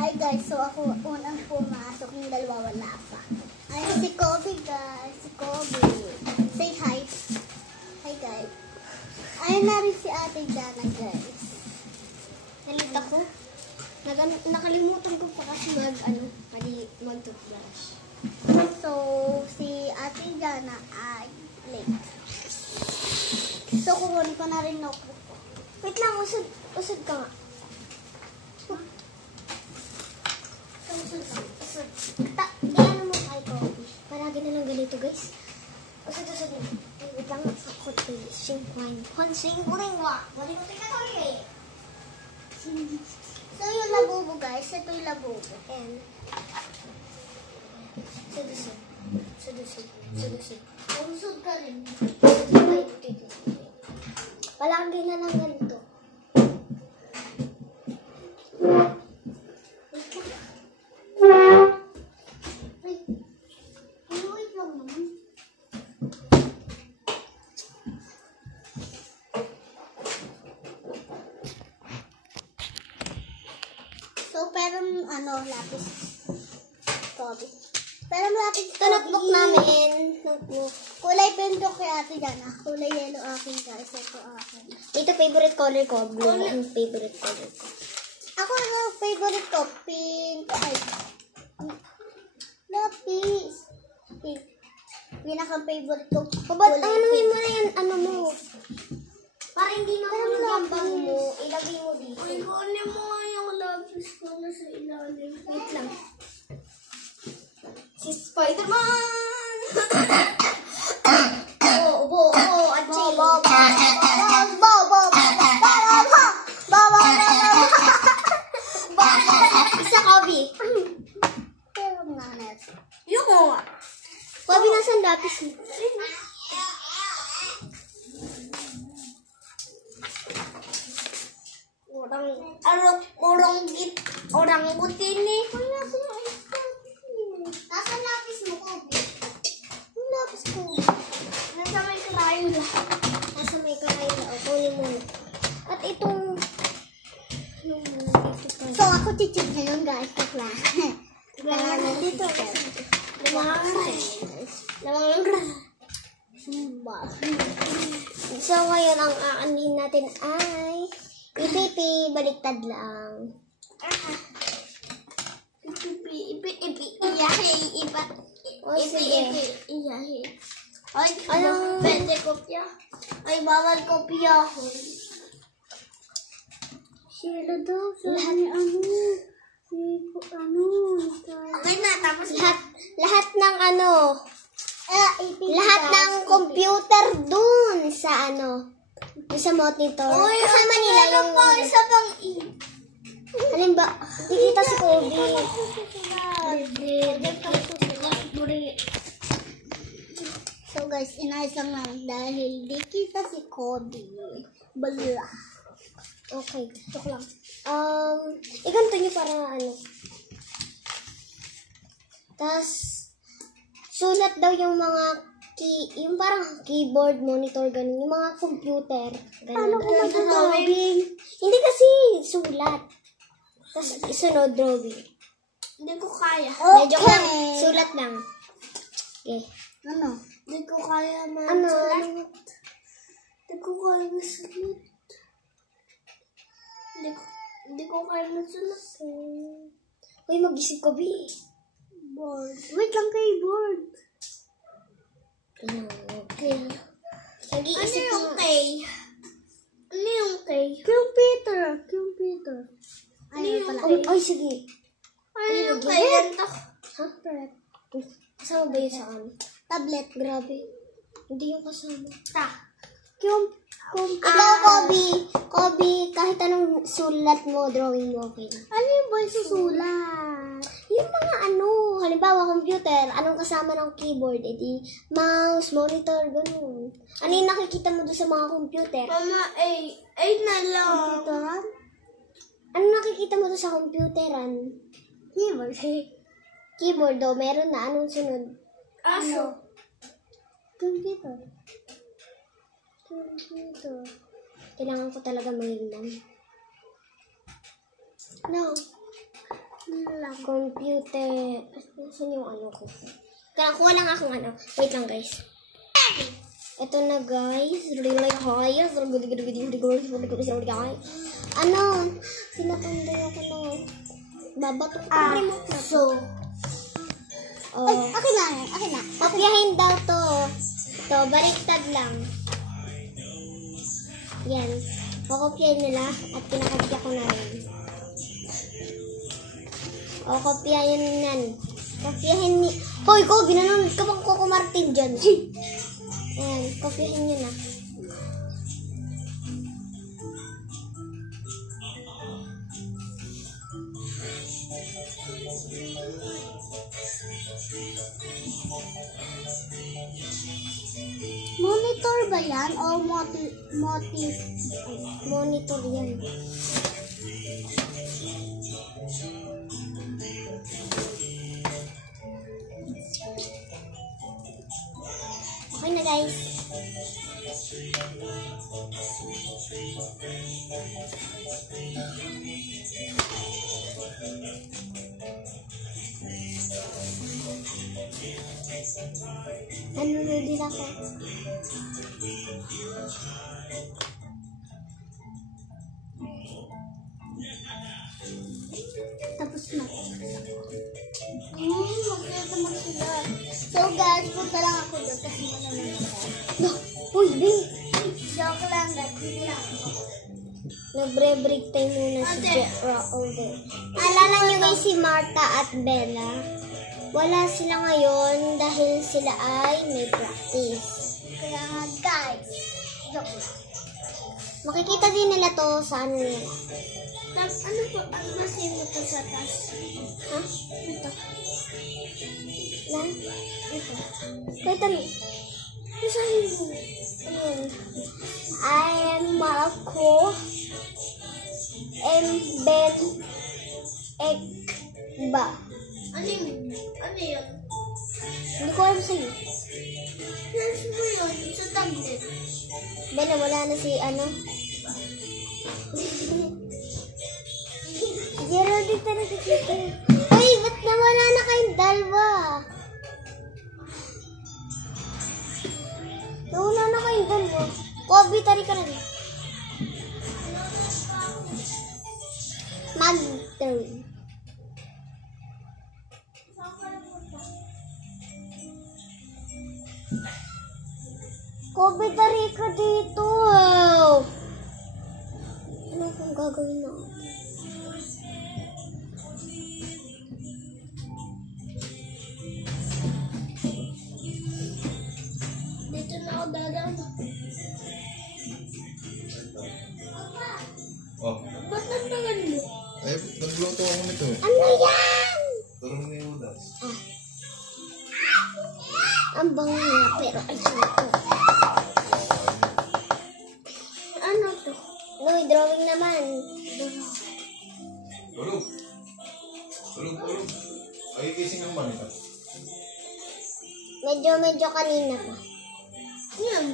Hi guys, so ako unang pumasok ng dalawa wala pa. Ayun si Kobe guys, si Kobe. Say hi. Hi guys. Ayun na rin si Ate Jana guys. Nalita ko. Nakalimutan ko pa kasi mag-toothbrush. So, si Ate Jana ay late. So, kukunin ko na rin notebook ko. Wait lang, usod ka nga. Usod. Gano'n mo kay Kobe. Paragi na lang ganito guys. Usod lang. Wait lang, ako ito yung singkwan. Singkwan. Wali ko tingnan ko eh. So, yung labubo guys, ito yung labubo. And, Sudusod. Usod ka rin. Palagi na lang ganito. Wait lang naman. So, pero lapis. Kobe. Pero lapis Ito notebook namin. Notebook. Kulay pink kay Ate Jana. Kulay yellow akin guys. Ito akin. Ito favorite color ko. Blue ang favorite color ko. Ako favorite ko, pink. Ay, lapis. Pink. Pinaka-favorite ko. Ba't anuhin mo na yan, mo? Para hindi mahulog yung bag mo, ilagay mo dito. Ay, kunin mo nga yung lapis ko na sa ilalim. Wait lang. Si Spider-Man! Bo, Achille. Isa, Kobe. Pero nga na. Yung nga. Kobe, nasan lapis mo? Orang butin eh. Nasaan lapis mo, Kobe? Ang lapis ko. Nasa may Crayola. Nasa may Crayola. O, kunin mo na. At itong... So, ako teacher ngayon guys. Takla. Dito. Sumba. So, ngayon ang aanin natin ay... Ipipi, baliktad lang. Iyahe. Ay, pwede kopya. Ay, bawal kopya. Sila daw. Lahat. Okay na, tapos Lahat ng lahat ng computer dun sa sa monitor. Kasama nila yung... isa pang Alin ba? Di kita si Kobe. So guys, inayos lang namin dahil di kita si Kobe. Bala. Okay. Ito lang. Iganto nyo para Tas, sulat daw yung mga yung parang keyboard, monitor, ganun. Yung mga computer. Ganun. Paano ko mag-drawing? Hindi kasi sulat. Tas, sunod drawing. Hindi ko kaya. Medyo lang. Sulat lang. Okay. Ano? Hindi ko kaya Sulat? Hindi ko kaya masulat. Hindi ko kaya masulat. Uy, mag-isip ko, B. Board. Wait lang, keyboard. Okay. Nag-iisip ko. K? Ano yung K? Computer. Ano yung Ay, sige. Ano yung K? Ha? Kasama ba yun sa Tablet. Grabe. Hindi yung kasama. Ikaw, Kobe, kahit anong sulat mo, drawing mo, okay. Ano yung boy susulat? Yung mga halimbawa, computer, anong kasama ng keyboard? Edi, mouse, monitor, ganun. Ano yung nakikita mo doon sa mga computer? Mama, 8 na lang. Computeran? Ano nakikita mo doon sa computeran? Keyboard. Keyboard daw, meron na. Anong sunod? Aso. Computer. Kailangan ko talaga mainam. No. Computer. Saan yung ano ko? Kuha lang akong ano. Wait lang, guys. Ito na, guys. Really high. Ano? Pinapanday ako na. Babatok ko remote na to. Ay, akin na. Kopyahin daw to. Ito, baliktad lang. Yan. Makopyahin nila at kinakopya ko na rin. O, kopyahin yan. Kopyahin ni... Hoy, ko, binanunod ka bang Coco Martin dyan? Ayan, kopyahin nyo na. Monitor ba yan o motif? Monitor yan. Okay na, guys. Ano, ready na ako. Tapos na. Magkita mo sila. So guys, punta lang ako doon kasi naman ako. No! Uy, Bing! Joke lang guys, hindi lang ako. Nagbre-break time muna si Raulder. Alala niyo guys si Martha at Bella? Wala sila ngayon dahil sila ay may practice. Kaya nga guys, joke lang. Makikita din nila to sa ano nila. Ano po, ano masin mo to sa taas? Ha? Ito. Lan? Ito. Wait a minute. Isahin mo. Ano yun? I am Marco. Ben Ekba. Ano yun? Ano yun? Hindi ko alam sa'yo. Nasa mo yun? Sa tablet. Bella, wala na si ano? Gerald, di talaga kita. Uy, ba't nawala na kayong dalawa? Nawala na kayong dalawa. Kobe, tari ka na rin. Mag-turn. Kobe, tari ka dito. Ano kung gagawin na? Dito na ako dadaan. Oh, Ba't nagtangan mo? ay, nagluto ako nito eh. Ano yan? Turong ni Udas. Ang bango niya, pero ay ito. Ano to? Uy, drawing naman. Tulog. Tulog. Ay, gising ang manita. Medyo kanina pa. Yan.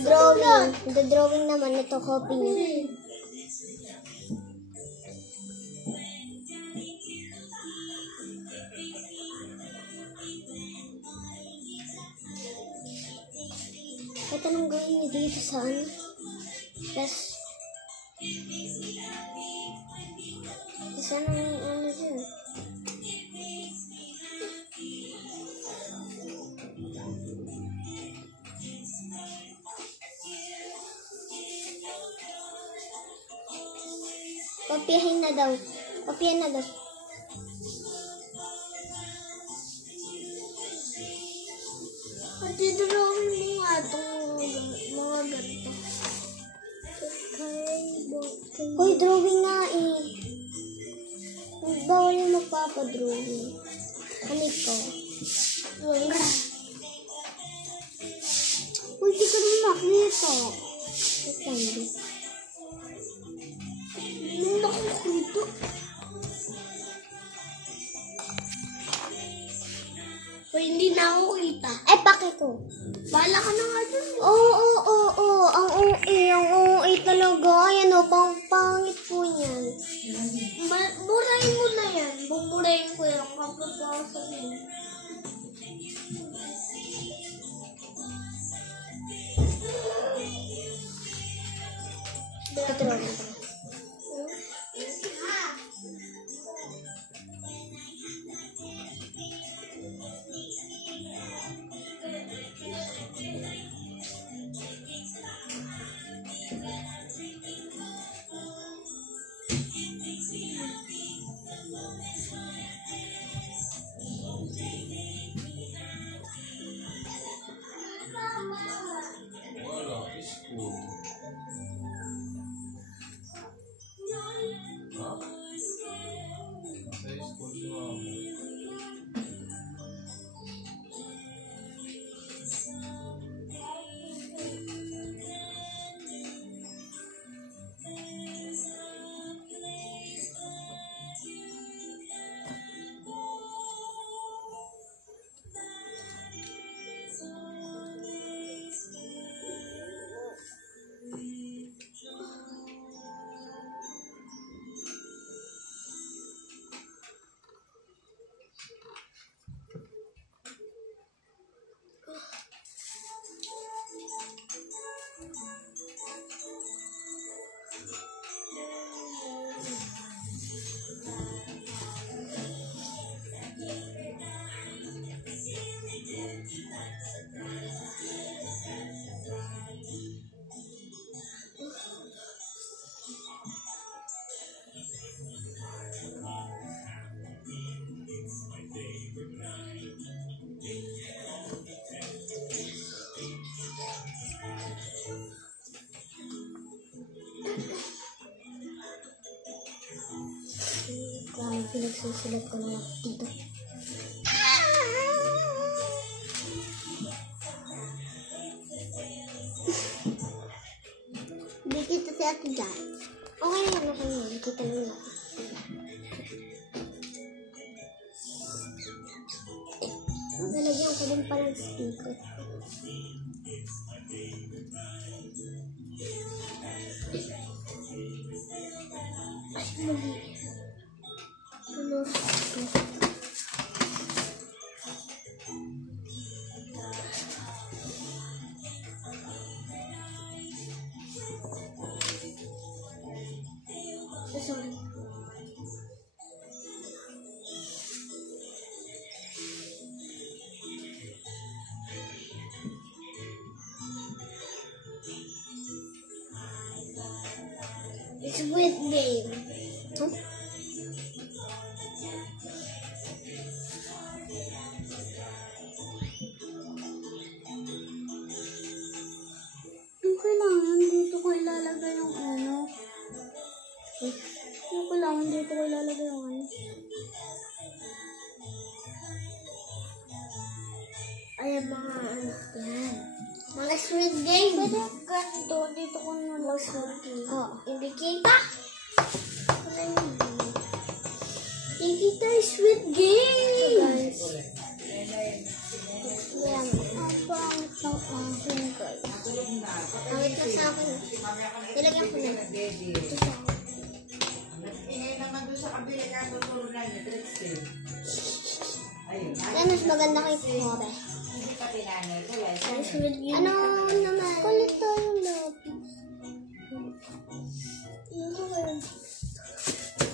Drawing. The drawing naman, ito copy niya. Ito nang gawin niya dito sa ano. Tapos ano dyan. Kopyahin na daw. Kopyahin na daw. At drawing mo nga itong mga ganito. Uy, drawing nga eh. Bawal yung magpapadrawing. Ano ito? Uy, di ka naman nakita. Ito. Hindi nakakita. Uy, hindi na ako kita. Ay, paki ko. Bahala ka na nga dun. Oo. Ang OA talaga. Ayan o, pangit po niyan. Burahin mo na Mapapasa mo. Ito. Wala, school. Ha? Sa school si mama. Parang pinagsusulat ko na dito. Hindi kita si Ate Jan. Okay na yan, okay na yan. Kita lang natin. Nalagyan ko din palang sticker. Ay, mali. Ano? Sorry. It's with game. Huh? Yung kailangan dito ko ilalagay yung ano. Yung kailangan dito ko ilalagay yung ano. Ayan mga ano. Yan. Mga sweet game. Pwede ganito. Dito ko nalagay. Oo. Hindi kita. Hindi kita sweet game. Guys. Yan. Ang pangit ng aking guys. Awit na sa akin. Nilagyan ko na. Ito sa akin. Ingay naman doon sa kabila ka tutulong lang yung Trixie. Ayun. Yan, mas maganda kay Pobe. Hindi pa tinanay ko yan. Ang sweet game. Ano naman? Kulit tayong lapis.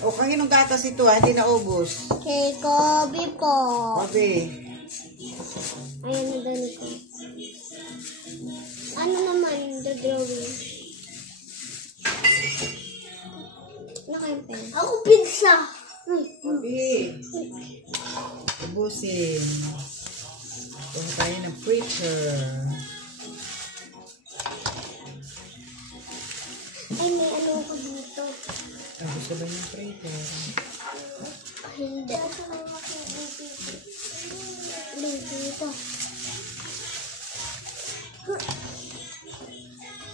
O, kanginong gatas ito hindi naubos. Kay Kobe po. Sabi. Ayan na ganito. Ano naman the drawing? Ano kayong pen? Ako pizza. Sabi. Ubusin. Kung tayo ng preacher. Ay, may ano ko dito. Ang gusto ba yung preacher? Hindi. Hindi dito.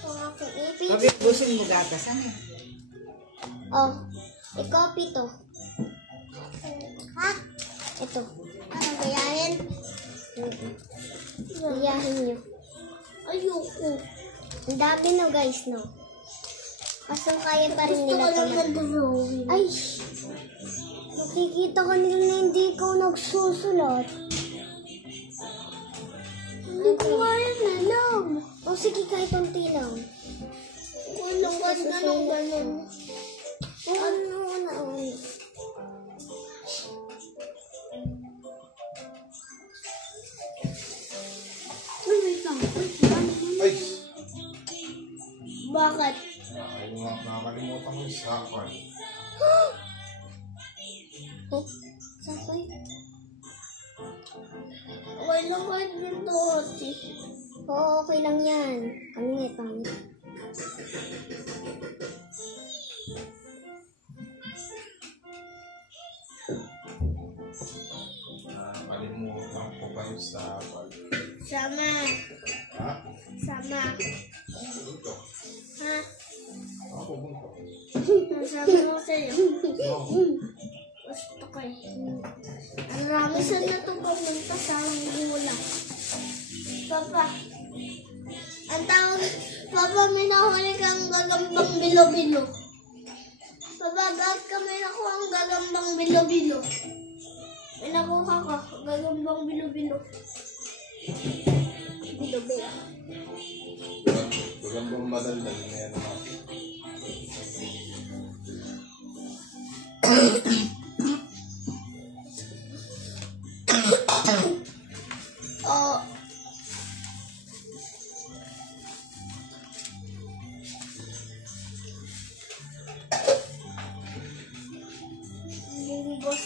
Ang aking ipin. Sabi, ubusin mo gatas. Ano? Oh, i-copy to. Ha? Ito. Ano gayahin? Iyahin nyo. Ayoko. Ang dami no guys, no? Kaso kaya pa rin Gusto ko nila lang ito. ng drawing. Ay! Kikita ka nila na hindi ikaw nagsusulat. Hindi ko nga yan alam. O sige, kahit unti lang. Walang ganun. Ano na Wait lang. Ay! Bakit? Nakakalimutan ko yung sakal. Oh, sabay. Walang ganito, ate. Oo, okay lang yan. Kami nga pangit. Nakakalimutan ko pa yung sakal. Sama. Ha? Sama. Ito. Ha? Ako bunto. Sabi mo sa'yo. No. Gusto ko eh. Ang rami saan na ito pumunta sa gula. Papa. Ang tawag, Papa, may nahuli kang gagambang bilo-bilo. Papa, ka may nakuha ang gagambang bilo-bilo. May nakuha ka, gagambang bilo-bilo. Bilo-bilo. Magandang madaldal na yan. Oh. Boss.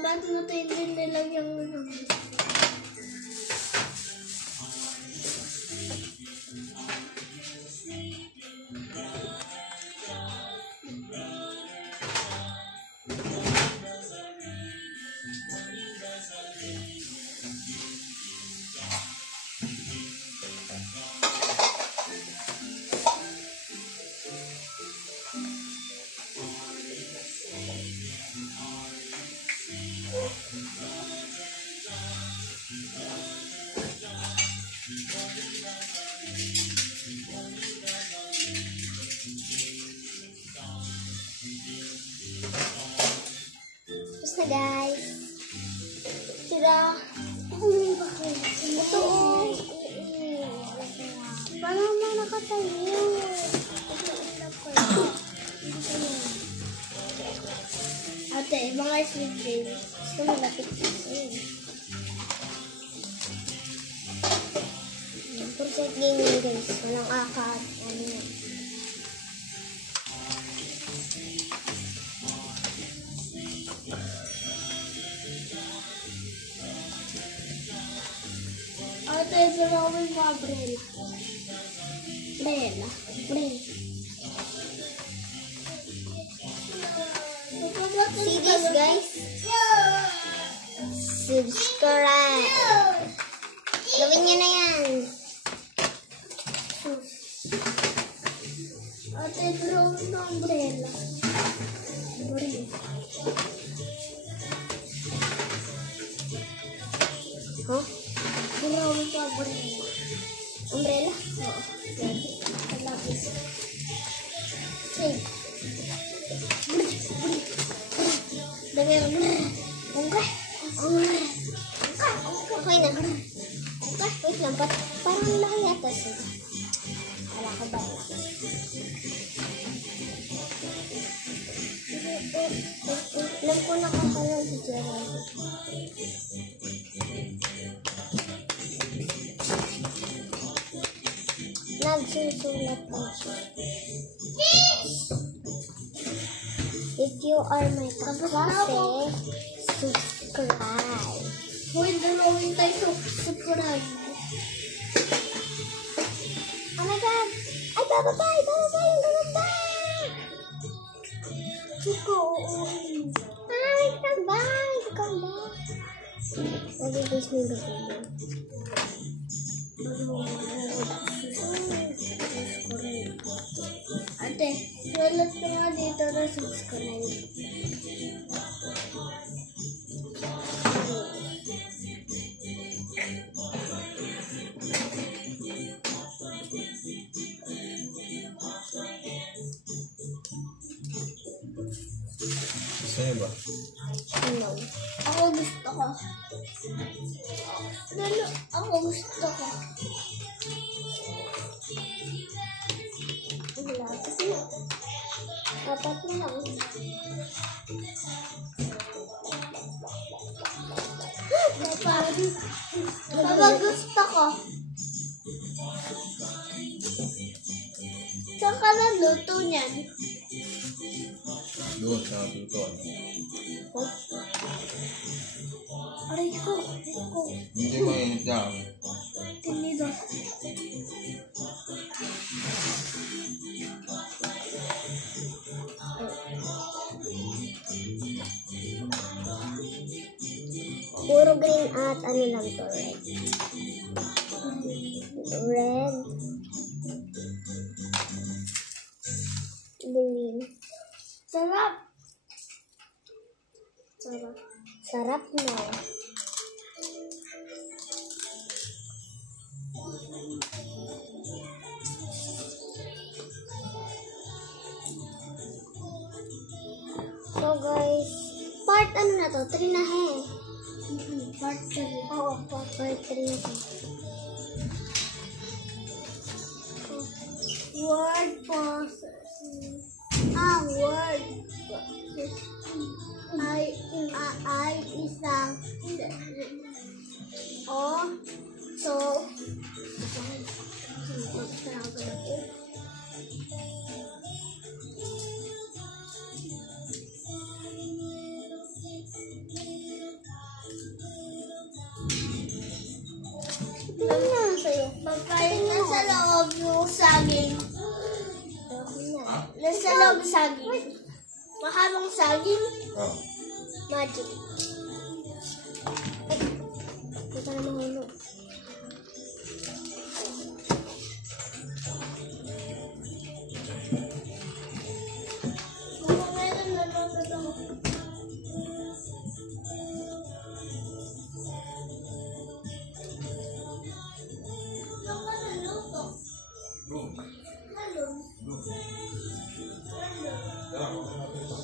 Ba't mo ito yung nilagyan mo ng... Tapos na guys. Tira. Ito. Parang may nakatayo. Ate, mga sweet games. Gusto mo lapit kasi. Purset gaming guys. Walang akad. Ano yan. Ate, gawin mo Brella. Brella. See this guys? Subscribe. Gawin nyo na yan. Ate, gawin mo umbrella. Huh? Gawin mo umbrella. Umbrella? Oo. Lapis. Save. Dagay ang Okay. Okay na. Wait lang. Parang laki yata siya. Wala ka ba? Alam ko nakakaroon si Gerald. Nagsusulat pa siya. If you are my kaklase, subscribe. Hoy, dalawin tayo sa subscribe. Babay! Babay! Gaganda! Iko, ay, kabay! Kabay! Nagigis mo ba sila? Ate, sulat ko nga dito na subscribe. Sa'yo ba? Hello. Ako gusto ko. Lalo, ako gusto ko. Wala kasi. Dapat na lang. Papa, gusto ko. Saan ka naluto niyan? Doon sa tutuan. Aray ko. Hindi mainit yan. Tinido. Puro green at ano lang to, red. Red. Green. Sarap. Sarap. Sarap na. So guys, part ano na to? 3 na he. Part 3. Oo, part 3 na to. Word processing. Word processing. I isang so Tingnan sa'yo. Pagkain na sa loob yung saging. Nasa loob saging. Mahabang saging. Oh. Magic. Ay, hindi ka na mahulog. Meron na lang ito. Saan ka naluto? Doon. Halong. Doon. Halong. Tara, kumain natin ito.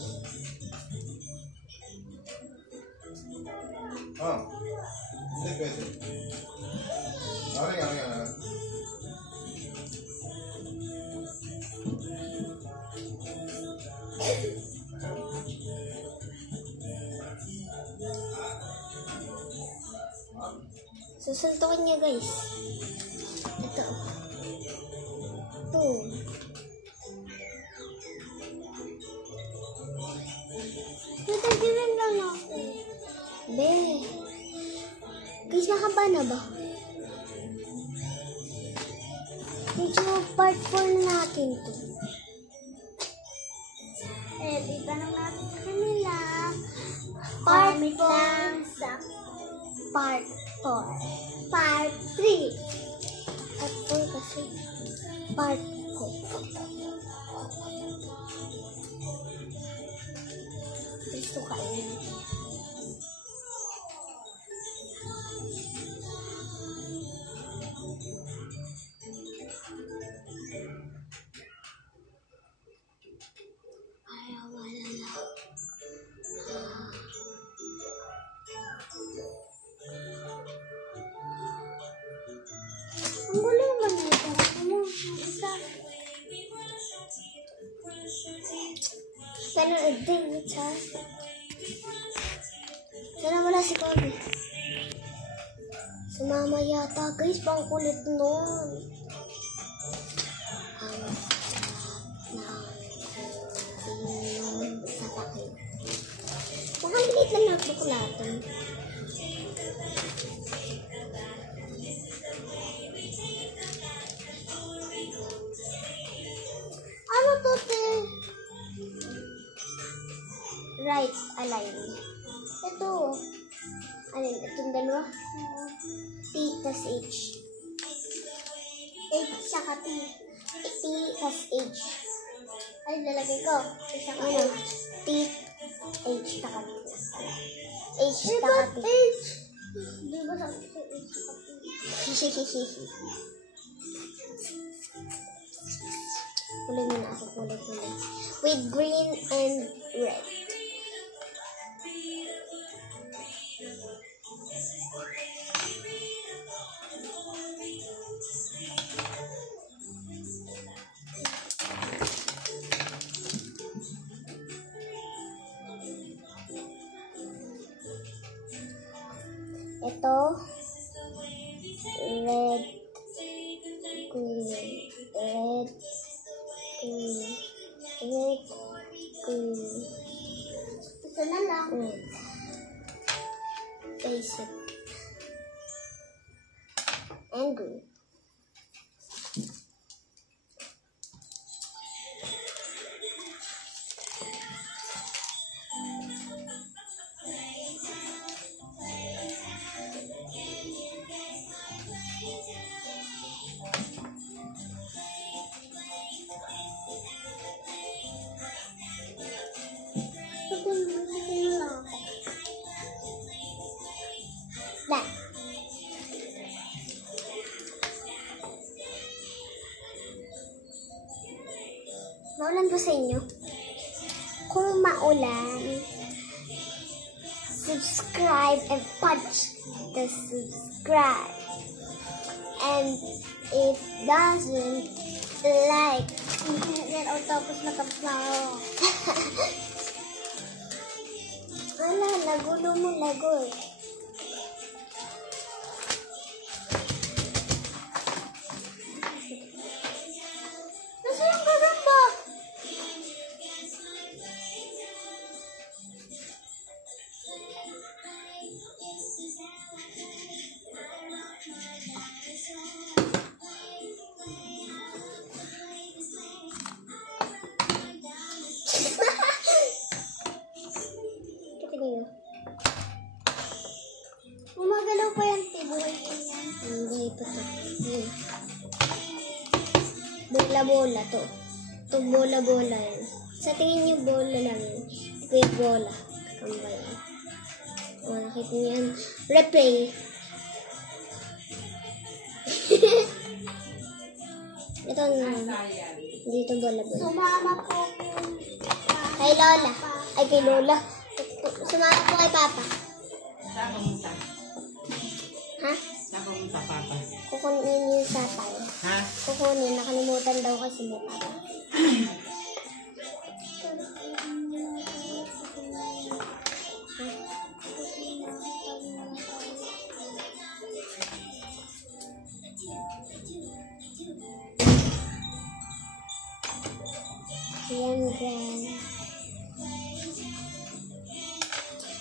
Hindi pwede. Ari. Susuntukin niya guys. Ito. Ito. Natagilan lang ako. Be. Guys, nakaba na ba? Medyo part 4 na natin to. Itanong natin sa kanila. Part Comment 4. lang sa Part 4. part 3. Part 4 kasi. Part 4. Gusto kain. Ay, wala lang. Ang gulo naman na ito. Ano? Isa. Panood din, ha? Sana wala si Kobe. Sumama yata, guys. Pang kulit nun. Sa takip. Nakaliit lang na bukulatan. right align. Ito. Ano yun? Itong dalawa? T tas H. H saka T. T tas H. Ay, lalagay ko. Isang Ano? H. T, H, taka T. H, Eh, taka ba't T. H? Di ba sabi ko H saka T? Kulay muna ako, kulay. With green and red. Ito, red, green, red, green, red, green, Ito na lang. red. Basic. And green. Ito na lang ako. Done. Maulan po sa inyo? Kung maulan, subscribe and punch the subscribe. And if doesn't like, Yan, o tapos natapos na ako. wala, nagulo mo, lagoy. Nasa yung gagamba? Kita niyo. Gumagalaw pa yan, tibuhay ko yan. Hindi ito to. Yun. Bola-bola to. Ito bola-bola yun. Sa tingin niyo bola lang yun. Ito po yung bola. Kakambal yan. O, nakita niyo yan. Replay. Ito na. Sayang. Dito bola-bola. Sumama po kung Kay Lola. Ay, kay Lola. Sumama po kay Papa. Saan pumunta? Ha? Saan pumunta, Papa? Kukunin yung sapay. Ha? Kukunin. Nakalimutan daw kasi ni Papa. Yan, guys.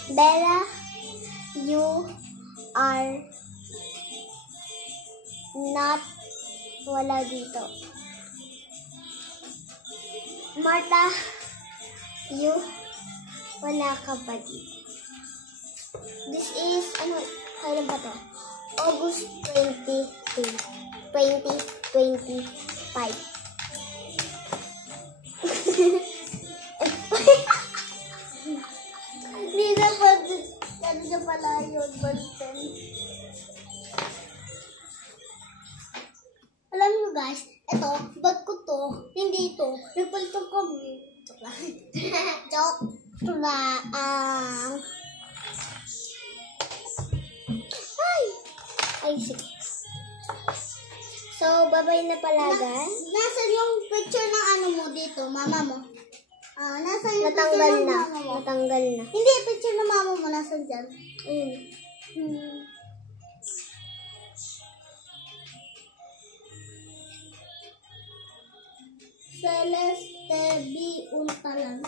Bella, you are not wala dito. Marta, you wala ka ba dito? This is, kailan ba to? August 22, 2025. hindi na pa, ano na pala yun, Balten. Alam nyo guys, ito, bag ko to, hindi ito, nagpalito kami. Joke lang. Joke lang. Ay, sige. So, babay na pala, guys. Nasaan yung picture ng ano mo dito, mama mo? Ah, nasaan yung Natanggal picture ng na. mama mo? Natanggal na. Hindi, picture ng mama mo, nasaan dyan? Mm. Celeste B. Untalan.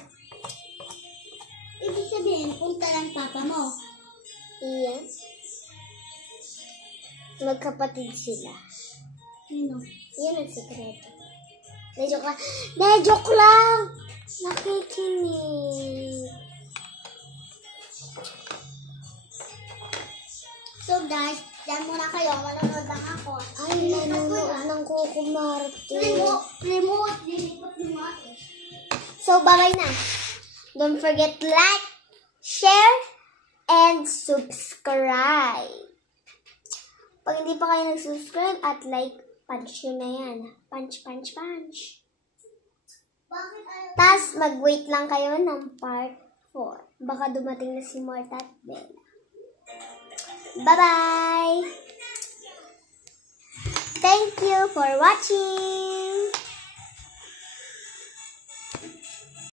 Ibig sabihin, Untalan papa mo. Iyan. Magkapatid sila. Sino? Yan ang sikreto. Na-joke lang. Na-joke lang! Nakikinig. So guys, dyan muna kayo. Manonood lang ako. Ay, nanonood ng Coco Marte. Remote. So, bye-bye na. Don't forget to like, share, and subscribe. Pag hindi pa kayo nag-subscribe at like, punch nyo na yan. Punch. Tas, mag-wait lang kayo ng part 4. Baka dumating na si Marta at Bella. Bye-bye! Thank you for watching!